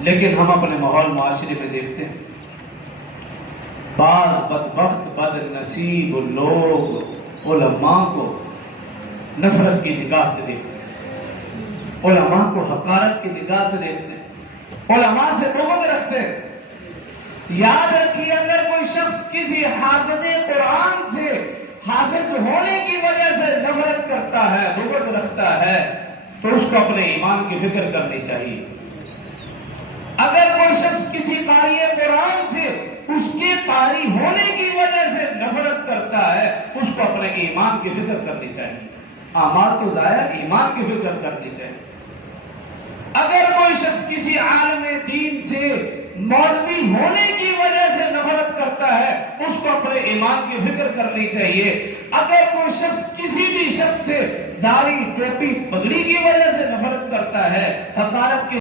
لیکن ہم اپنے ماحول معاشرے میں دیکھتے ہیں بعض بدبخت بد نصیب لوگ علماء کو نفرت کی نگاہ سے دیکھتے ہیں، علماء کو حقارت کی نگاہ سے دیکھتے ہیں، علماء سے بغض رکھتے ہیں۔ یاد رکھیے، اگر کوئی شخص کسی حافظ قرآن سے حافظ ہونے کی وجہ سے نفرت کرتا ہے، بغض رکھتا ہے، تو اس کو اپنے ایمان کی فکر کرنی چاہیے۔ اگر کوئی شخص کسی قاری قرآن سے اس کے قاری ہونے کی وجہ سے نفرت کرتا ہے، اس کو اپنے ایمان کی فکر کرنی چاہیے۔ اعمال تو ضائع، ایمان کی فکر کرنی چاہیے۔ اگر کوئی شخص کسی عالم دین سے مولوی ہونے کی وجہ سے نفرت کرتا ہے، اس کو اپنے ایمان کی فکر کرنی چاہیے۔ اگر کوئی شخص کسی بھی شخص سے داڑھی ٹوپی پگڑی کی وجہ سے نفرت کرتا ہے، حقارت کی